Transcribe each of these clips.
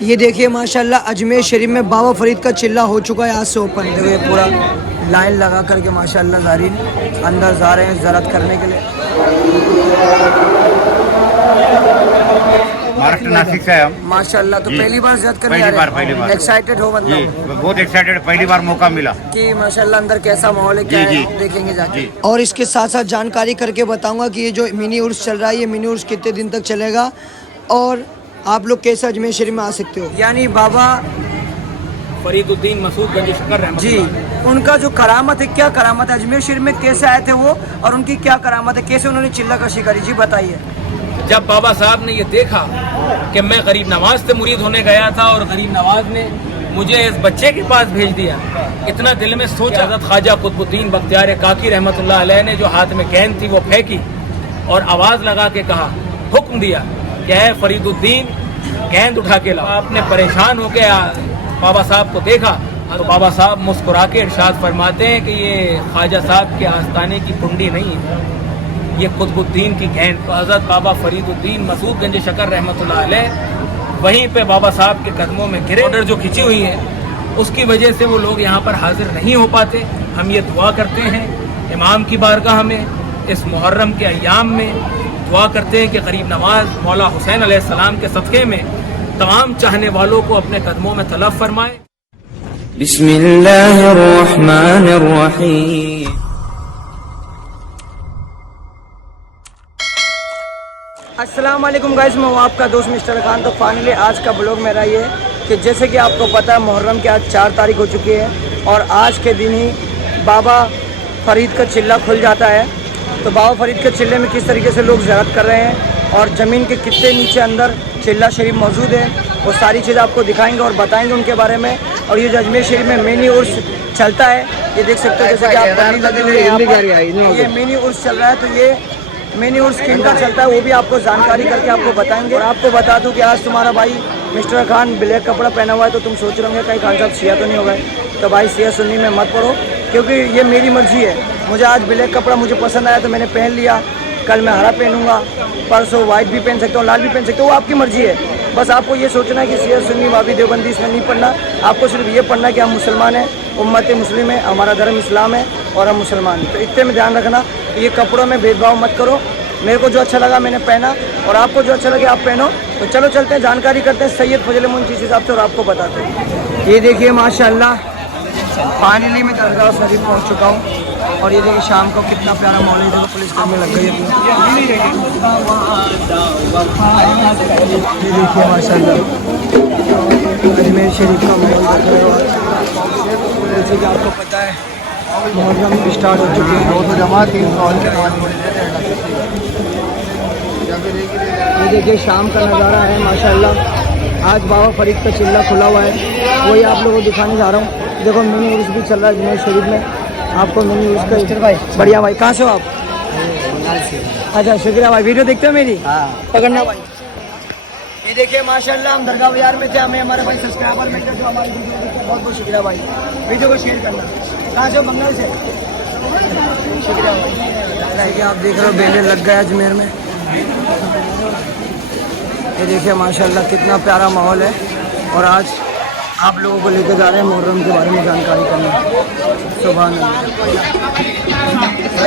ये देखिए माशाल्लाह अजमेर शरीफ में बाबा फरीद का चिल्ला हो चुका है आज से ओपन। देखो ये पूरा लाइन लगा करके माशाल्लाह ज़ारीन अंदर जा रहे हैं ज़ियारत करने के लिए। महाराष्ट्र नासिक से हम माशाल्लाह। तो पहली बार ज़ियारत करने पहली बार एक्साइटेड हो जी, मतलब बहुत एक्साइटेड, पहली बार मौका मिला कि माशाल्लाह अंदर कैसा माहौल है, क्या जी, है देखेंगे जाके। जी। और इसके साथ साथ जानकारी करके बताऊंगा कि ये जो मिनी उर्स चल रहा है ये मिनी उर्स कितने दिन तक चलेगा और आप लोग कैसे अजमेर शरीफ में आ सकते हो। यानी बाबा फरीदुद्दीन मसूद गंज शक्कर रहमत जी, उनका जो करामत है, क्या करामत है, अजमेर शरीफ में कैसे आए थे वो और उनकी क्या करामत है, कैसे उन्होंने चिल्ला कशी करी, जी बताइए। जब बाबा साहब ने ये देखा कि मैं गरीब नवाज से मुरीद होने गया था और गरीब नवाज ने मुझे इस बच्चे के पास भेज दिया, इतना दिल में सोचा। हज़रत ख्वाजा कुतुबुद्दीन बख्तियार काकी रहमतुल्लाह अलैह ने जो हाथ में गेंद थी वो फेंकी और आवाज़ लगा के कहा, हुक्म दिया कि है फरीदुद्दीन गेंद उठा के लाओ। आपने परेशान होकर बाबा साहब को देखा तो बाबा साहब मुस्कुरा के इरशाद फरमाते हैं कि ये ख्वाजा साहब के आस्ताने की कुंडी नहीं है, ये कुतुबुद्दीन की गेंद। तो हज़रत बाबा फरीदुद्दीन मसूद गंज शक्कर रहमतुल्लाह अलैह वहीं पे बाबा साहब के कदमों में गिरे। ऑर्डर जो खिंची हुई है उसकी वजह से वो लोग यहाँ पर हाजिर नहीं हो पाते। हम ये दुआ करते हैं इमाम की बारगाह में इस मुहर्रम के अय्याम में दुआ करते हैं कि गरीब नवाज मौला हुसैन अलैहिस्सलाम के सदक़े में तमाम चाहने वालों को अपने कदमों में तलब फरमाए। बिस्मिल्लाहिर्रहमानिर्रहीम। अस्सलाम वालेकुम गाइस, मैं हूँ आपका दोस्त मिस्टर खान। तो फाइनली आज का ब्लॉग मेरा ये कि जैसे कि आपको पता है मुहर्रम की आज 4 तारीख हो चुकी है और आज के दिन ही बाबा फरीद का चिल्ला खुल जाता है। तो बाबा फरीद के चिल्ले में किस तरीके से लोग ज़ियारत कर रहे हैं और ज़मीन के कितने नीचे अंदर चिल्ला शरीफ मौजूद है, वो सारी चीज़ें आपको दिखाएंगे और बताएंगे उनके बारे में। और ये जो अजमेर शरीफ में मिनी उर्स चलता है, ये देख सकते हो जैसे कि आप बनी लगे हुए हैं, ये मिनी उर्स चल रहा है। तो ये मिनी उर्स किन का चलता है वो भी आपको जानकारी करके आपको बताएंगे। और आपको बता दूं कि आज तुम्हारा भाई मिस्टर खान ब्लैक कपड़ा पहना हुआ है, तो तुम सोच रहे होंगे कहीं खान साहब शिया तो नहीं हो गए। तो भाई शिया सुन्नी में मत पड़ो, क्योंकि ये मेरी मर्जी है। मुझे आज ब्लैक कपड़ा मुझे पसंद आया तो मैंने पहन लिया, कल मैं हरा पहनूंगा, परसों वाइट भी पहन सकता हूँ, लाल भी पहन सकता हूँ, वो आपकी मर्जी है। बस आपको ये सोचना है कि शिया सुन्नी वाबी देवबंदी इसमें नहीं पढ़ना, आपको सिर्फ ये पढ़ना है कि हम मुसलमान हैं, उम्मत मुस्लिम है, हमारा धर्म इस्लाम है और हम मुसलमान हैं। तो इतने में ध्यान रखना, ये कपड़ों में भेदभाव मत करो। मेरे को जो अच्छा लगा मैंने पहना और आपको जो अच्छा लगे आप पहनो। तो चलो चलते हैं, जानकारी करते हैं सैयद फजल मोहम्मद जिस हिसाब से और आपको बताते हैं। ये देखिए माशाल्लाह फाइनली मैं दरगाह शरीफ पहुंच चुका हूँ और ये देखिए शाम को कितना प्यारा माहौल है। देखो पुलिस कर्मी लग गई है। ये देखिए माशाल्लाह अजमेर शरीफ का माहौल देख रहे हो। जैसे कि आपको पता है मुहर्रम स्टार्ट हो चुकी है, 200 जमा 300। ये देखिए शाम का नज़ारा है माशाल्लाह। आज बाबा फरीद का चिल्ला खुला हुआ है, वही आप लोगों को दिखाने जा रहा हूँ। देखो मिनी उर्स भी चल रहा है अजमेर शरीफ में, आपको मिनी उर्स का भाई। बढ़िया भाई, कहाँ से हो आप? अच्छा शुक्रिया भाई, वीडियो देखते हो मेरी? पकड़ना भाई। ये देखिए माशाल्लाह हम दरगाह बाजार में थे, हमें हमारे भाई सब्सक्राइबर मिल गए जो हमारी वीडियो देखते हैं, बहुत बहुत शुक्रिया भाई। वीडियो को शेयर करना। कहाँ से हो? बंगाल से। शुक्रिया भाई। आप देख रहे हो बेले लग गए अजमेर में। ये देखिए माशाल्लाह कितना प्यारा माहौल है और आज आप लोगों को लेकर जा रहे हैं मुहर्रम के बारे में जानकारी करना। सुभान अल्लाह,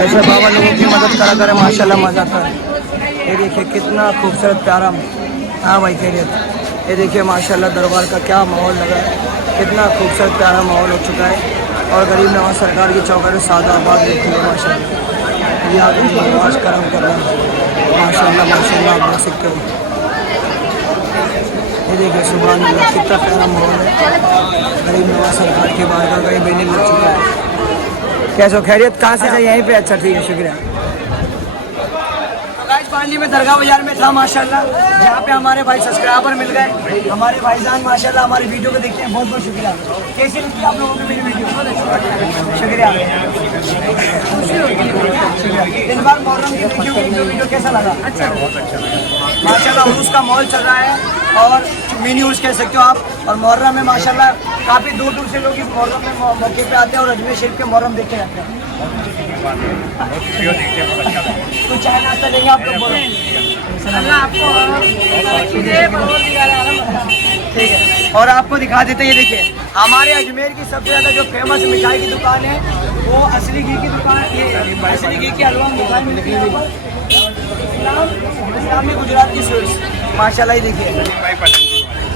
ऐसे बाबा लोगों की मदद करा करें माशाल्लाह मज़ा आता है। ये देखिए कितना खूबसूरत प्यारा। हाँ भाई खैरियत। ये देखिए माशाल्लाह दरबार का क्या माहौल लगा है, कितना खूबसूरत प्यारा माहौल हो चुका है। और गरीब नवाज सरकार की चौखट सादा आबाद देखी है माशाल्लाह। ये आदमी नमाज करम कर रहा है माशाल्लाह माशाल्लाह, आप देख सकते हो। ये देखिए सुभान अल्लाह कितना प्यारा माहौल है। गरीब नवाज सरकार की बारगाह का ये बैनर लग चुका है। कैसे हो? खैरियत? कहाँ से है? यहीं पे। अच्छा ठीक है, शुक्रिया। पानी में दरगाह बाजार में था माशाल्लाह, जहाँ पे हमारे भाई सब्सक्राइबर मिल गए, हमारे भाईजान माशाल्लाह हमारी वीडियो को देखते हैं, बहुत बहुत शुक्रिया। कैसी लगी आप लोगों को मेरी वीडियो? शुक्रिया। इन बार मुहर्रम की वीडियो कैसा लगा? अच्छा, बहुत अच्छा माशाल्लाह। उर्स का माहौल चल रहा है और मिनी उर्स कह सकते हो आप। और मुहर्रम में माशाल्लाह काफ़ी दूर दूर से लोग इस मुहर्रम में मौके पे आते हैं और अजमेर शरीफ के मुहर्रम देख के जाते हैं। कुछ चाय नाश्ता लेंगे आप लोग, बोलो। ठीक है, और आपको दिखा देते, ये देखिए हमारे अजमेर की सबसे ज़्यादा जो फेमस मिठाई की दुकान है वो असली घी की दुकान, ये असली घी की हलवा दुकान मिलती है इस्लामी गुजरात की स्वीट्स माशाल्लाह। ये देखिए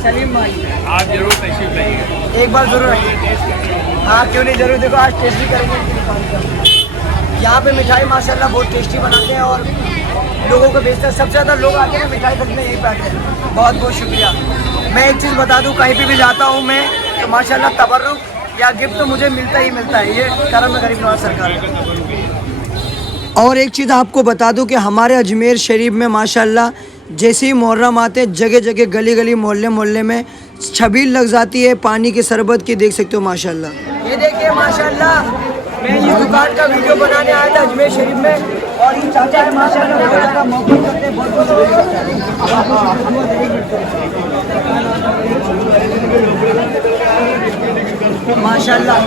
सलीम भाई, आप जरूर तशरीफ लाइए, एक बार ज़रूर आइए। हाँ क्यों नहीं, ज़रूर। देखो आज टेस्टी करेंगे इनकी दुकान का। यहाँ पे मिठाई माशाल्लाह बहुत टेस्टी बनाते हैं और लोगों को बेचते हैं। सबसे ज़्यादा लोग आते हैं मिठाई खरीदने, यहीं पे आते हैं। बहुत बहुत शुक्रिया। मैं एक चीज़ बता दूँ, कहीं पे भी जाता हूँ मैं तो माशाल्लाह तबर्रुक या गिफ्ट तो मुझे मिलता ही मिलता है। ये करम है गरीब नवाज सरकार का। और एक चीज़ आपको बता दूं कि हमारे अजमेर शरीफ में माशाल्लाह जैसे ही मुहर्रम आते हैं जगह जगह गली गली मोहल्ले मोहल्ले में छबील लग जाती है पानी की शरबत की, देख सकते हो माशाल्लाह। ये देखिए माशाल्लाह, मैं इस दुकान का वीडियो बनाने आया था अजमेर शरीफ में और ये चाचा है माशाल्लाह बहुत ज़्यादा मौका करते हैं, बहुत बहुत माशाल्लाह।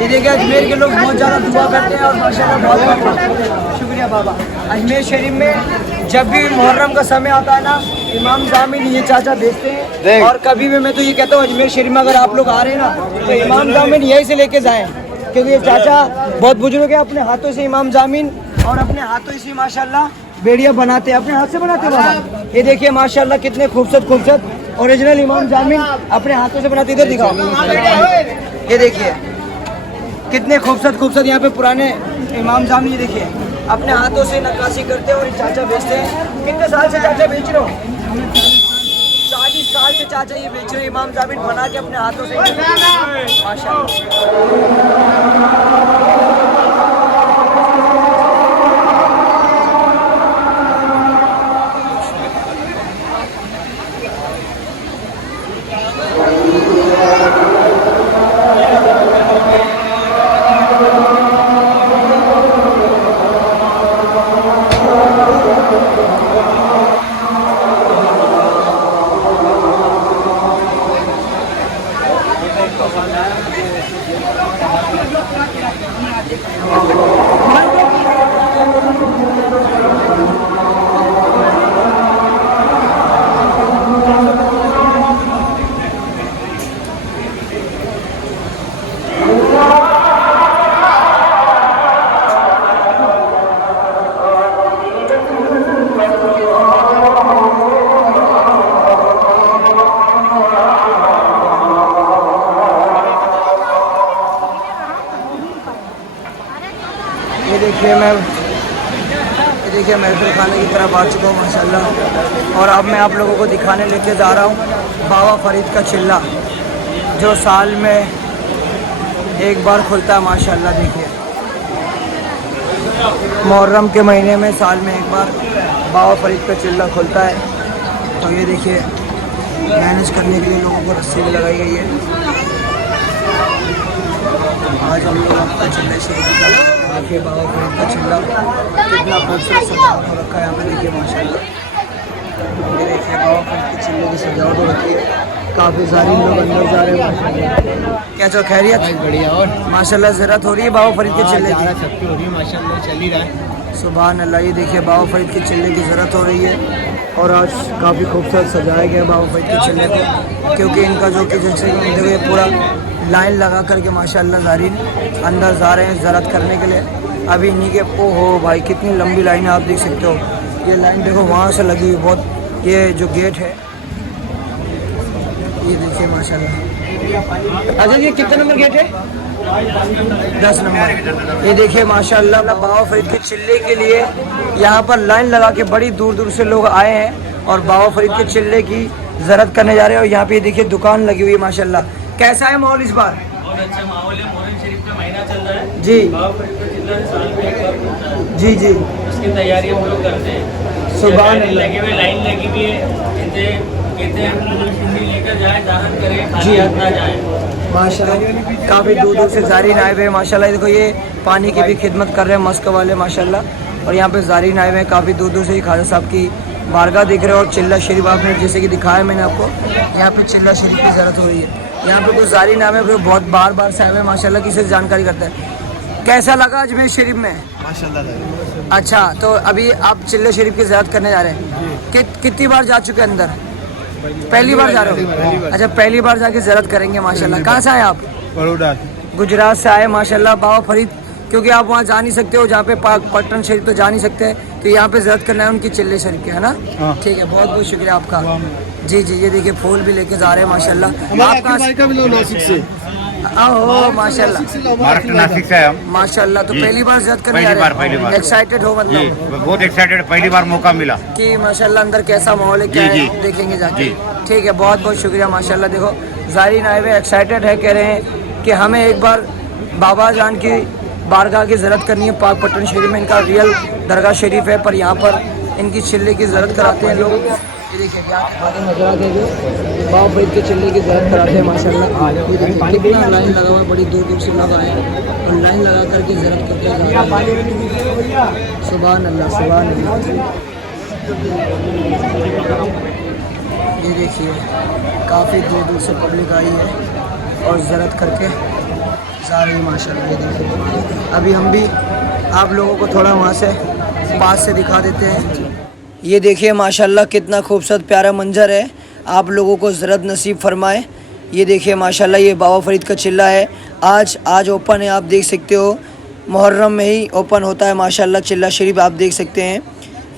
ये देखिए अजमेर के लोग बहुत ज़्यादा दुआ करते हैं और माशाल्लाह बहुत बहुत शुक्रिया बाबा। अजमेर शरीफ में जब भी मुहर्रम का समय आता है ना, इमाम जामिन ये चाचा भेजते हैं। और कभी भी मैं तो ये कहता हूँ अजमेर शरीफ में अगर आप लोग आ रहे हैं ना तो इमाम जामिन यहीं से लेके जाएं, क्योंकि ये चाचा बहुत बुजुर्ग है, अपने हाथों से इमाम जामिन और अपने हाथों से माशाल्लाह बेड़िया बनाते हैं, अपने हाथ से बनाते हैं बाबा। ये देखिए माशाल्लाह कितने खूबसूरत खूबसूरत ओरिजिनल इमाम जामिन अपने हाथों से बनाते। इधर दिखाओ, ये देखिए कितने खूबसूरत खूबसूरत यहाँ पे पुराने इमाम जामिन, ये देखिए अपने हाथों से नक्काशी करते हैं और चाचा बेचते हैं। कितने साल से चाचा बेच रहे हो? 40 साल से चाचा ये बेच रहे हैं, इमाम जामिन बना के अपने हाथों से माशाल्लाह। देखिए महफिल खाने की तरफ आ चुका हूँ माशाल्लाह। और अब मैं आप लोगों को दिखाने लेके जा रहा हूँ बाबा फरीद का चिल्ला, जो साल में एक बार खुलता है माशाल्लाह। देखिए मुहर्रम के महीने में साल में एक बार बाबा फरीद का चिल्ला खुलता है। तो ये देखिए मैनेज करने के लिए लोगों को रस्सी भी लगाई गई है। आज हम लोग आपका चिल्ला शेख आके बाबा फरीद का चिल्ला कितना खूबसूरत सजावट हो रखा है यहाँ पे, देखिए माशाल्लाह। ये देखिए बाबा फरीद के चिल्ले की सजावट हो रखी है, काफ़ी सारे लोग अंदर जा रहे हैं माशाल्लाह। क्या चो खैरियत? बढ़िया। और माशाल्लाह ज़रूरत हो रही है बाबा फरीद के चिल्ले की, सबकी हो रही है माशाल्लाह, चल ही रहा है। सुभान अल्लाह। ये देखिए बाबा फरीद के चिल्ले की ज़रूरत हो रही है और आज काफ़ी खूबसूरत सजाया गया बाबा फरीद के चिल्ले को, क्योंकि इनका जो कि जैसे देखो ये पूरा लाइन लगा करके माशाल्लाह ज़ारीन अंदर जा रहे हैं ज़रात करने के लिए। अभी इन्हीं के ओहो भाई कितनी लंबी लाइन है, आप देख सकते हो। ये लाइन देखो वहाँ से लगी हुई बहुत, ये जो गेट है ये देखिए माशाल्लाह। अच्छा ये कितने नंबर गेट है? 10 नंबर। ये देखिए माशाल्लाह बाबा फरीद के चिल्ले के लिए यहाँ पर लाइन लगा के बड़ी दूर दूर से लोग आए हैं और बाबा फरीद के चिल्ले की ज़रात करने जा रहे हैं। और यहाँ पे देखिए दुकान लगी हुई है माशाल्लाह। कैसा है माहौल इस बार? बहुत अच्छा माहौल है, मुहर्रम शरीफ का महीना चल रहा है जी बाबा फरीद का चिल्ला साल में एक बार खुलता है। जी जी, उसकी तैयारी हम लोग करते हैं। सुभान अल्लाह। लगे हुए लाइन लगी हुई है, कहते हैं चुन्नी लेकर जाए, दान करें, खाली हाथ ना जाए। माशाल्लाह काफ़ी दूर दूर से ज़ारीन आए हुए हैं माशाल्लाह। देखो ये पानी की भी खिदमत कर रहे हैं मस्क वाले माशाल्लाह। और यहाँ पे ज़ारीन आए हुए हैं काफ़ी दूर दूर से ही, खाजा साहब की बारगाह देख रहे हो और चिल्ला शरीफ आपने जैसे कि दिखाया मैंने आपको, यहाँ पे चिल्ला शरीफ की ज़रूरत हो रही है। यहाँ पे कुछ जारी नाम है, बहुत बार बार से आए हैं माशाल्लाह, किसी से जानकारी करते हैं। कैसा लगा अजमेर शरीफ में? माशाल्लाह। अच्छा, तो अभी आप चिल्ला शरीफ की ज़ियारत करने जा रहे हैं? कितनी बार जा चुके हैं अंदर? पहली बार जा रहे हो? अच्छा, पहली बार जाके ज़ियारत करेंगे माशाल्लाह। कहाँ से आए आप? बड़ौदा। गुजरात से आए माशाल्लाह। बाबा फरीद, क्योंकि आप वहाँ जा नहीं सकते हो, जहाँ पे पटन शरीफ तो जा नहीं सकते, तो यहाँ पे ज़ियारत करना है उनकी चिल्ले शरीफ के, है ना? ठीक है, बहुत बहुत शुक्रिया आपका। जी जी, ये देखिए फूल भी लेके जा रहे हैं माशाल्लाह। आप कहाँ से? नासिक से। ओह माशाल्लाह, महाराष्ट्र नासिक से है हम। माशाल्लाह। तो पहली बार ज़ियारत करने जा पहली रहे बार। हैं? एक्साइटेड हो जी, मतलब? बहुत एक्साइटेड, पहली बार मौका मिला कि माशाल्लाह अंदर कैसा माहौल है, क्या जी, है, जी। देखेंगे जाके। जी। ठीक है, बहुत बहुत शुक्रिया माशाल्लाह। देखो ज़ायरीन आए हुए एक्साइटेड है, कह रहे हैं कि हमें एक बार बाबा जान की बारगाह की ज़रूरत करनी है। पाक पटन शरीफ में इनका रियल दरगाह शरीफ है, पर यहाँ पर इनकी चिल्ले की ज़रूरत कराते हैं लोग। ये देखिए क्या नजर आते हैं, बाबा फरीद के चिल्ले की ज़रूरत कराते हैं माशाल्लाह। ये देखिए कितना लाइन लगा हुआ है, बड़ी दूर दूर से लोग आए हैं और लाइन लगा करके ज़रूरत करते हैं। सुभान अल्लाह, सुभान अल्लाह। ये देखिए काफ़ी दूर दूर से पब्लिक आई है और ज़रूरत करके जा रही है माशाल्लाह। ये देखिए अभी हम भी आप लोगों को थोड़ा वहाँ से पास से दिखा देते हैं। ये देखिए माशाल्लाह कितना खूबसूरत प्यारा मंजर है, आप लोगों को ज़रूरत नसीब फरमाए। ये देखिए माशाल्लाह, ये बाबा फरीद का चिल्ला है। आज ओपन है, आप देख सकते हो, मुहर्रम में ही ओपन होता है माशाल्लाह चिल्ला शरीफ, आप देख सकते हैं।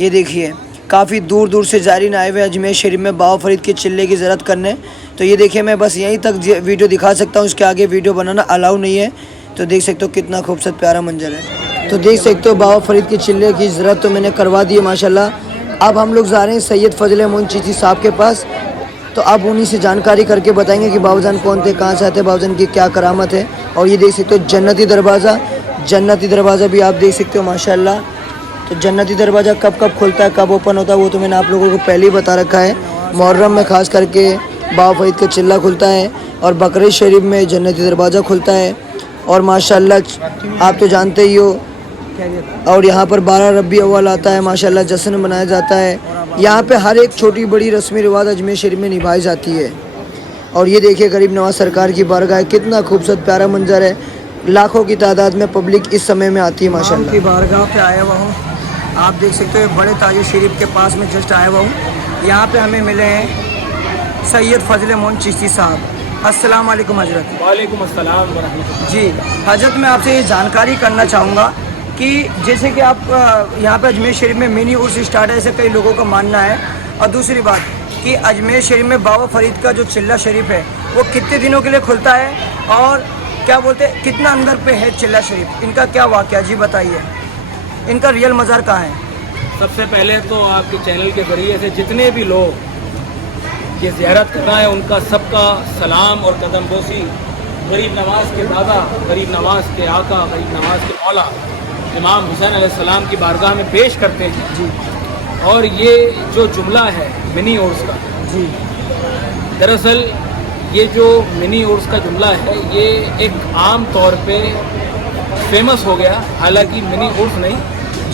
ये देखिए काफ़ी दूर दूर से ज़ायरीन आए हुए अजमेर शरीफ में बाबा फरीद के चिल्ले की ज़रूरत करने। तो ये देखिए मैं बस यहीं तक वीडियो दिखा सकता हूँ, उसके आगे वीडियो बनाना अलाउ नहीं है। तो देख सकते हो कितना खूबसूरत प्यारा मंजर है। तो देख सकते हो बाबा फरीद के चिल्ले की ज़रूरत तो मैंने करवा दी है माशाल्लाह। अब हम लोग जा रहे हैं सैयद फजल मोइन चिश्ती साहब के पास, तो अब उन्हीं से जानकारी करके बताएंगे कि बाबाजान कौन थे, कहाँ से आते, बाबाजान की क्या करामत है। और ये देख सकते हो जन्नती दरवाज़ा भी आप देख सकते हो माशाल्लाह। तो जन्नती दरवाज़ा कब कब खुलता है, कब ओपन होता है, वो तो मैंने आप लोगों को पहले ही बता रखा है। मुहर्रम में ख़ास करके बाबा फरीद का चिल्ला खुलता है और बकरीद शरीफ में जन्नती दरवाज़ा खुलता है। और माशाल्लाह आप तो जानते ही हो, और यहाँ पर 12 रबी अव्वल आता है माशाल्लाह, जश्न मनाया जाता है। यहाँ पे हर एक छोटी बड़ी रस्मी रिवाज अजमेर शरीफ में निभाई जाती है। और ये देखिए गरीब नवाज सरकार की बारगाह है, कितना खूबसूरत प्यारा मंजर है। लाखों की तादाद में पब्लिक इस समय में आती है माशाल्लाह। की बारगाह पे आया हुआ हूँ, आप देख सकते हो बड़े ताज शरीफ के पास में जस्ट आया हुआ हूँ। यहाँ पे हमें मिले हैं सैयद फजल मोइन चिश्ती साहब। अस्सलाम वालेकुम हजरत। वालेकुम अस्सलाम व रहमतुल्लाह। जी हजरत, मैं आपसे ये जानकारी करना चाहूँगा कि जैसे कि आप यहाँ पे अजमेर शरीफ में मिनी उर्स स्टार्ट है, ऐसे कई लोगों का मानना है। और दूसरी बात कि अजमेर शरीफ में बाबा फरीद का जो चिल्ला शरीफ है वो कितने दिनों के लिए खुलता है, और क्या बोलते हैं कितना अंदर पे है चिल्ला शरीफ, इनका क्या वाक़या, जी बताइए, इनका रियल मज़ार कहाँ है? सबसे पहले तो आपके चैनल के ज़रिए से जितने भी लोग ये ज़ियारत कर रहे हैं उनका सबका सलाम और कदम बोसी गरीब नवाज के दादा, गरीब नवाज के आका, गरीब नवाज के मौला इमाम हुसैन अलैहिस्सलाम की बारगाह में पेश करते हैं जी। और ये जो जुमला है मिनी उर्स का जी, दरअसल ये जो मिनी उर्स का जुमला है ये एक आम तौर पे फेमस हो गया, हालांकि मिनी उर्स नहीं,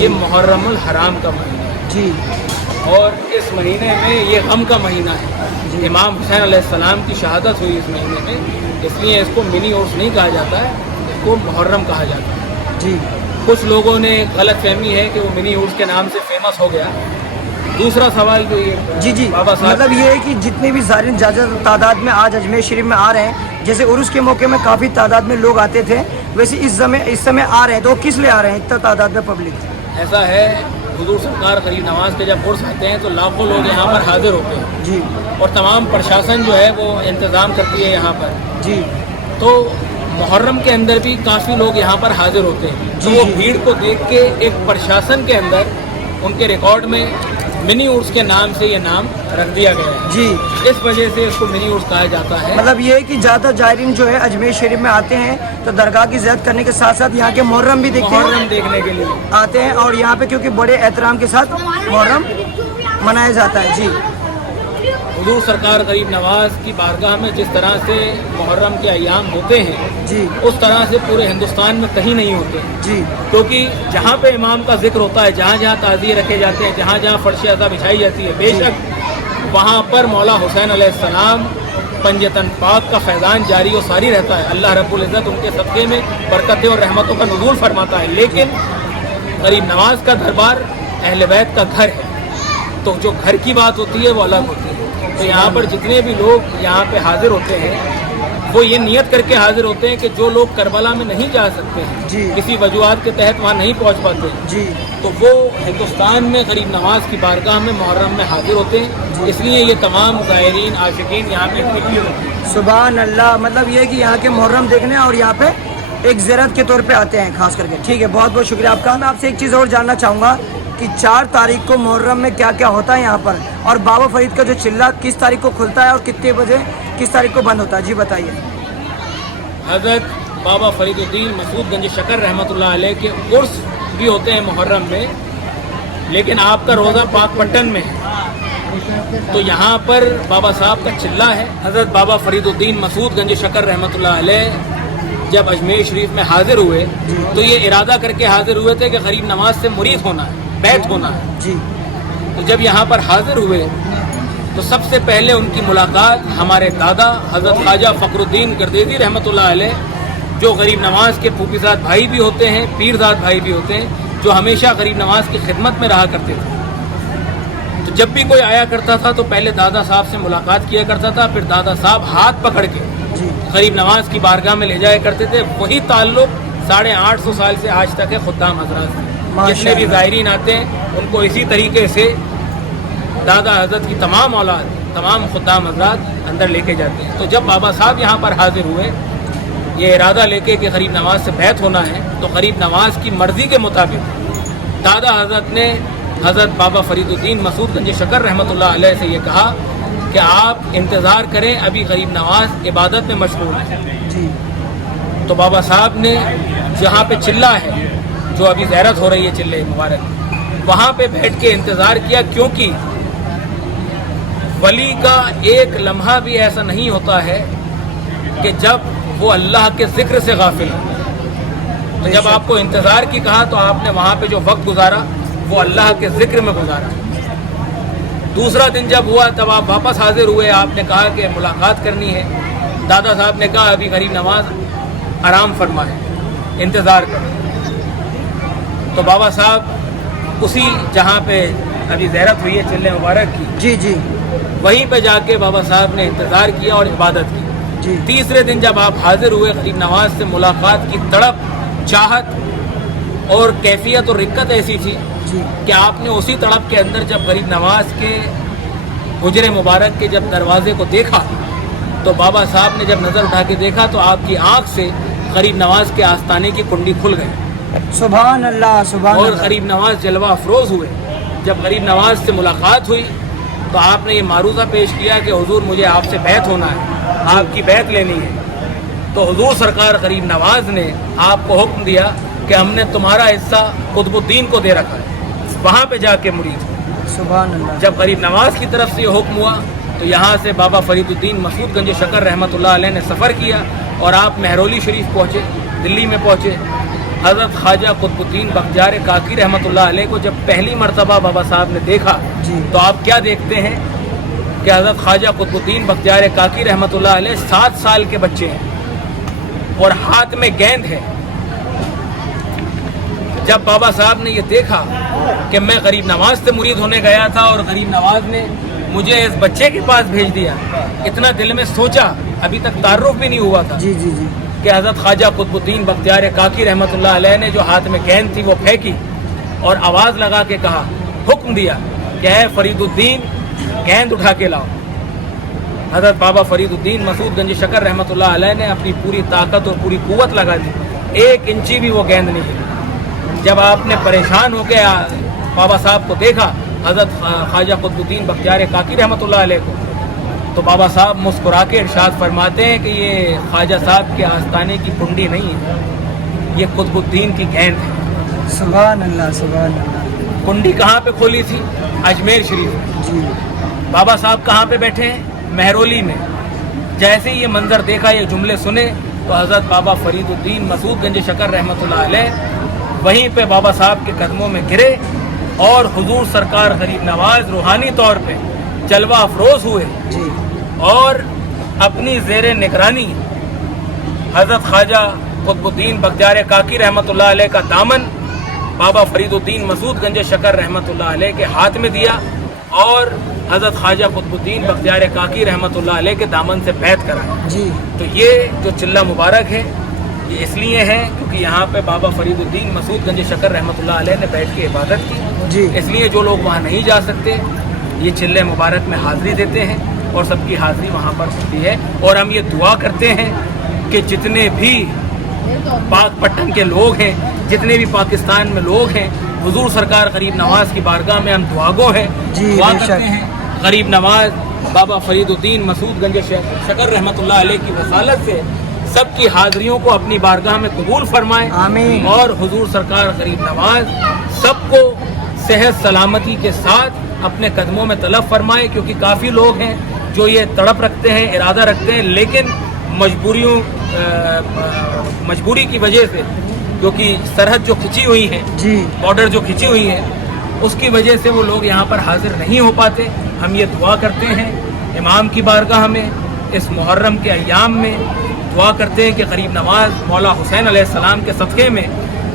ये मुहर्रमुल हराम का महीना है जी। और इस महीने में ये गम का महीना है। इमाम हुसैन अलैहिस्सलाम की शहादत हुई इस महीने में, इसलिए इसको मिनी उर्स नहीं कहा जाता है, इसको मुहर्रम कहा जाता है जी। कुछ लोगों ने गलत फहमी है कि वो मिनी उर्स के नाम से फेमस हो गया। दूसरा सवाल जो ये जी जी, बाबा साहब, मतलब ये है कि जितने भी ज़ायरीन ज़्यादा तादाद में आज अजमेर शरीफ में आ रहे हैं, जैसे उर्स के मौके में काफ़ी तादाद में लोग आते थे, वैसे इस समय आ रहे हैं, तो किस लिए आ रहे हैं इतना तादाद में पब्लिक? ऐसा है, हुजूर सरकार गरीब नवाज के जब उर्स आते हैं तो लाखों लोग यहाँ पर हाजिर होते हैं जी, और तमाम प्रशासन जो है वो इंतज़ाम करती है यहाँ पर जी। तो मुहर्रम के अंदर भी काफ़ी लोग यहाँ पर हाजिर होते हैं। तो जी, वो जी। भीड़ को देख के एक प्रशासन के अंदर उनके रिकॉर्ड में मिनी उर्स के नाम से ये नाम रख दिया गया है जी। इस वजह से इसको मिनी उर्स कहा जाता है। मतलब ये है कि ज़्यादा ज़ायरीन जो है अजमेर शरीफ में आते हैं तो दरगाह की ज़ियारत करने के साथ साथ यहाँ के मुहर्रम भी देखते मुहर्रम हैं, देखने के लिए आते हैं। और यहाँ पे क्योंकि बड़े एहतराम के साथ मुहर्रम मनाया जाता है जी। हुजूर सरकार गरीब नवाज की बारगाह में जिस तरह से मुहर्रम के अय्याम होते हैं जी उस तरह से पूरे हिंदुस्तान में कहीं नहीं होते, जी क्योंकि जहाँ पे इमाम का जिक्र होता है, जहाँ जहाँ ताज़िये रखे जाते हैं, जहाँ जहाँ फर्श अज़ा बिछाई जाती है, बेशक वहाँ पर मौला हुसैन अलैहिस्सलाम पंजतन पाक का फैज़ान जारी और सारी रहता है। अल्लाह रब्बुल इज़्ज़त उनके सदक़े में बरकतें और रहमतों का नुज़ूल फरमाता है। लेकिन गरीब नवाज का दरबार अहले बैत का घर है, तो जो घर की बात होती है वो अलग होती है। तो यहाँ पर जितने भी लोग यहाँ पे हाजिर होते हैं वो ये नियत करके हाजिर होते हैं कि जो लोग करबला में नहीं जा सकते जी। हैं, किसी वजूहात के तहत वहाँ नहीं पहुँच पाते, जी तो वो हिंदुस्तान में गरीब नवाज की बारगाह में मुहर्रम में हाजिर होते हैं। इसलिए ये तमाम ज़ायरीन आशिकीन यहाँ पे इकट्ठे होते हैं। सुभान अल्लाह। मतलब ये कि यहाँ के मुहर्रम देखने और यहाँ पे एक ज़ियारत के तौर पे आते हैं खास करके। ठीक है, बहुत बहुत शुक्रिया आपका। मैं आपसे एक चीज़ और जानना चाहूँगा कि 4 तारीख को मुहर्रम में क्या क्या होता है यहाँ पर, और बाबा फरीद का जो चिल्ला किस तारीख को खुलता है और कितने बजे किस तारीख को बंद होता है, जी बताइए। हज़रत बाबा फरीदुद्दीन मसूद गंज शकर रहमतुल्लाह अलैह के उर्स भी होते हैं मुहर्रम में, लेकिन आपका रोज़ा पाकपट्टन में है, तो यहाँ पर बाबा साहब का चिल्ला है। हज़रत बाबा फरीदुद्दीन मसूद गंज शकर रहमतुल्लाह अलैह जब अजमेर शरीफ में हाजिर हुए तो ये इरादा करके हाजिर हुए थे कि गरीब नवाज से मुरीद होना है, बैत होना है। जी तो जब यहाँ पर हाजिर हुए तो सबसे पहले उनकी मुलाकात हमारे दादा हज़रत ख्वाजा फ़खरुद्दीन गर्देज़ी रहमतुल्लाह अलैह, जो गरीब नवाज के फूफीज़ाद भाई भी होते हैं, पीरज़ाद भाई भी होते हैं, जो हमेशा गरीब नवाज की खिदमत में रहा करते थे। तो जब भी कोई आया करता था तो पहले दादा साहब से मुलाकात किया करता था, फिर दादा साहब हाथ पकड़ के गरीब नवाज की बारगाह में ले जाया करते थे। वही ताल्लुक़ 850 साल से आज तक है खुद्दाम हज़रात से। जितने भी ज़ायरीन आते हैं उनको इसी तरीके से दादा हज़रत की तमाम औलाद, तमाम खुद्दाम हज़रात अंदर लेके जाते हैं। तो जब बाबा साहब यहाँ पर हाजिर हुए ये इरादा लेके कि गरीब नवाज से बैत होना है, तो गरीब नवाज की मर्ज़ी के मुताबिक दादा हज़रत ने हज़रत बाबा फरीदुद्दीन मसूद गंज शकर रहमतुल्लाह अलैह से ये कहा कि आप इंतज़ार करें, अभी गरीब नवाज इबादत में मशगूल है। जी तो बाबा साहब ने जहाँ पे चिल्ला है, जो अभी ज़ियारत हो रही है चिल्ले मुबारक, वहाँ पे बैठ के इंतज़ार किया, क्योंकि वली का एक लम्हा भी ऐसा नहीं होता है कि जब वो अल्लाह के ज़िक्र से गाफिल हो। तो जब आपको इंतज़ार की कहा तो आपने वहाँ पे जो वक्त गुजारा वो अल्लाह के ज़िक्र में गुजारा। दूसरा दिन जब हुआ तब आप वापस हाजिर हुए, आपने कहा कि मुलाकात करनी है। दादा साहब ने कहा अभी गरीब नवाज आराम फरमाए, इंतज़ार करें। तो बाबा साहब उसी जहाँ पे अभी ज़ियारत हुई है चिल्ले मुबारक की, जी जी वहीं पे जाके बाबा साहब ने इंतज़ार किया और इबादत की। जी तीसरे दिन जब आप हाजिर हुए, गरीब नवाज से मुलाकात की तड़प, चाहत और कैफियत और रिक्कत ऐसी थी जी कि आपने उसी तड़प के अंदर जब गरीब नवाज के हुजरे मुबारक के जब दरवाजे को देखा तो बाबा साहब ने जब नज़र उठा के देखा तो आपकी आंख से गरीब नवाज के आस्ताने की कुंडी खुल गई। सुभान अल्लाह, सुभान और अल्लाह। गरीब नवाज जलवा अफरोज़ हुए। जब गरीब नवाज से मुलाकात हुई तो आपने ये मारूज़ा पेश किया कि हुजूर मुझे आपसे बैत होना है, आपकी बैत लेनी है। तो हुजूर सरकार गरीब नवाज ने आपको हुक्म दिया कि हमने तुम्हारा हिस्सा कुतुबुद्दीन को दे रखा है, वहाँ पे जाके मुरीद हो। सुभान अल्लाह। जब गरीब नवाज की तरफ से ये हुक्म हुआ तो यहाँ से बाबा फरीदुद्दीन मसूद गंज शकर रहमतुल्लाह अलैह ने सफ़र किया और आप महरौली शरीफ पहुँचे, दिल्ली में पहुँचे। हज़रत ख्वाजा कुतुबुद्दीन बख्तियार काकी रहमतुल्लाह अलैह को जब पहली मरतबा बाबा साहब ने देखा तो आप क्या देखते हैं कि हज़रत ख्वाजा कुतुबुद्दीन बख्तियार काकी रहमतुल्लाह अलैह 7 साल के बच्चे हैं और हाथ में गेंद है। जब बाबा साहब ने ये देखा कि मैं गरीब नवाज से मुरीद होने गया था और गरीब नवाज ने मुझे इस बच्चे के पास भेज दिया, इतना दिल में सोचा, अभी तक तारुफ भी नहीं हुआ था जी जी जी कि हज़रत ख्वाजा कुतुबुद्दीन बख्तियार काकी रहमतुल्लाह अलैह ने जो हाथ में गेंद थी वो फेंकी और आवाज़ लगा के कहा, हुक्म दिया कि है फरीदुद्दीन गेंद उठा के लाओ। हज़रत बाबा फरीदुद्दीन मसूद गंज शकर रहमतुल्लाह अलैह ने अपनी पूरी ताकत और पूरी कुव्वत लगा दी, 1 इंची भी वो गेंद नहीं हिली। जब आपने परेशान होकर बाबा साहब को देखा, हज़रत ख्वाजा कुतुबुद्दीन बख्तियार काकी रहमतुल्लाह अलैह को, तो बाबा साहब मुस्कुरा के इरशाद फरमाते हैं कि ये ख्वाजा साहब के आस्ताने की कुंडी नहीं है, ये कुतुबुद्दीन की गेंद है। सुभान अल्लाह, सुभान अल्लाह। कुंडी कहाँ पे खोली थी? अजमेर शरीफ। जी बाबा साहब कहाँ पे बैठे हैं? मेहरौली में। जैसे ही ये मंजर देखा, ये जुमले सुने, तो हज़रत बाबा फरीदुद्दीन मसूद गंज शकर रहमतुल्लाह अलैह वहीं पे बाबा साहब के कदमों में गिरे और हुजूर सरकार गरीब नवाज रूहानी तौर पे जलवा अफरोज हुए जी। और अपनी ज़ेरे निगरानी हज़रत ख्वाजा कुतुबुद्दीन बख्तियार काकी रहमतुल्लाह अलैह का दामन बाबा फरीदुद्दीन मसूद गंज शकर रहमतुल्लाह अलैह के हाथ में दिया और हज़रत ख्वाजा कुतुबुद्दीन बख्तियार काकी रहमतुल्लाह अलैह के दामन से बैत कराया जी। तो ये जो चिल्ला मुबारक है ये इसलिए है क्योंकि यहाँ पे बाबा फरीदुद्दीन मसूद गंज शकर रहमतुल्लाह अलैह ने बैठ के इबादत की जी। इसलिए जो लोग वहाँ नहीं जा सकते ये चिल्ले मुबारक में हाज़िरी देते हैं और सबकी हाज़िरी वहाँ पर होती है। और हम ये दुआ करते हैं कि जितने भी पाकपट्टन के लोग हैं, जितने भी पाकिस्तान में लोग हैं, हुजूर सरकार गरीब नवाज की बारगाह में हम दुआगो हैं, जी, दुआ बेशक। करते हैं गरीब नवाज बाबा फरीदुद्दीन मसूद गंज शकर रहमतुल्लाह अलैह की वसालत से सबकी हाज़िरियों को अपनी बारगाह में कबूल फरमाए। आमीन। और हुजूर सरकार गरीब नवाज सबको सेहत सलामती के साथ अपने कदमों में तलब फरमाए, क्योंकि काफ़ी लोग हैं जो ये तड़प रखते हैं, इरादा रखते हैं, लेकिन मजबूरी की वजह से, क्योंकि सरहद जो खिंची हुई है जी। बॉर्डर जो खिंची हुई है उसकी वजह से वो लोग यहाँ पर हाजिर नहीं हो पाते। हम ये दुआ करते हैं इमाम की बारगाह में इस मुहर्रम के अय्याम में दुआ करते हैं कि गरीब नवाज मौला हुसैन अलैहिस्सलाम के सदक़े में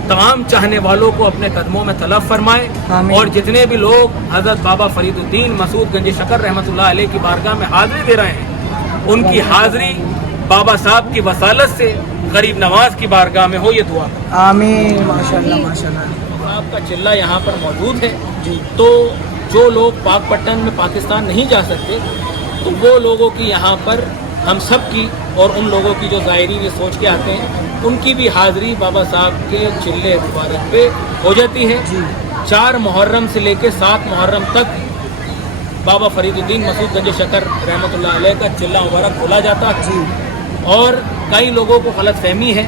तमाम चाहने वालों को अपने कदमों में तलब फरमाए। आमीन। और जितने भी लोग हज़रत बाबा फरीदुद्दीन मसूद गंज शकर रहमतुल्लाह अलैह की बारगाह में हाज़िरी दे रहे हैं उनकी हाज़िरी बाबा साहब की वसालत से गरीब नवाज की बारगाह में हो, ये दुआ। आमीन। माशाल्लाह माशाल्लाह। आपका चिल्ला यहाँ पर मौजूद है जी। तो जो लोग पाकपट्टन में पाकिस्तान नहीं जा सकते तो वो लोगों की यहाँ पर हम सब की और उन लोगों की जो ज़ायरीन ये सोच के आते हैं उनकी भी हाज़िरी बाबा साहब के चिल्ले मुबारक पे हो जाती है जी। 4 मुहर्रम से लेकर 7 मुहर्रम तक बाबा फरीदुद्दीन मसूद गंज शकर रहमतुल्लाह अलैह का चिल्ला मुबारक खोला जाता है जी। और कई लोगों को गलत फहमी है,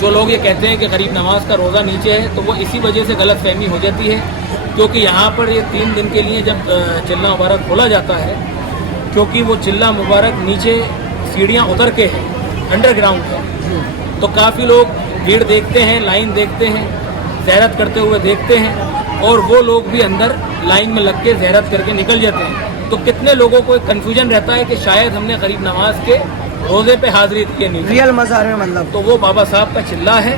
जो लोग ये कहते हैं कि गरीब नवाज का रोज़ा नीचे है, तो वो इसी वजह से गलत फहमी हो जाती है, क्योंकि यहाँ पर ये 3 दिन के लिए जब चिल्ला मुबारक खोला जाता है, क्योंकि वो चिल्ला मुबारक नीचे सीढ़ियाँ उतर के है, अंडरग्राउंड है, तो काफ़ी लोग भीड़ देखते हैं, लाइन देखते हैं, ज़ियारत करते हुए देखते हैं और वो लोग भी अंदर लाइन में लग के ज़ियारत करके निकल जाते हैं। तो कितने लोगों को एक कन्फ्यूजन रहता है कि शायद हमने गरीब नवाज के रोज़े पे हाज़िरी दी नहीं, रियल मज़ार में मतलब। तो वो बाबा साहब का चिल्ला है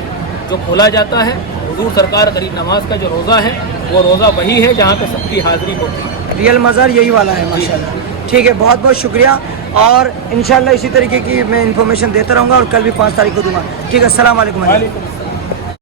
जो खोला जाता है। हुजूर सरकार गरीब नवाज का जो रोज़ा है वो रोज़ा वही है जहाँ पे सबकी हाज़िरी होती है। रियल मज़ार यही वाला है माशाल्लाह। ठीक है, बहुत बहुत शुक्रिया और इंशाल्लाह इसी तरीके की मैं इन्फॉर्मेशन देता रहूँगा और कल भी 5 तारीख को दूंगा। ठीक है, अस्सलाम वालेकुम।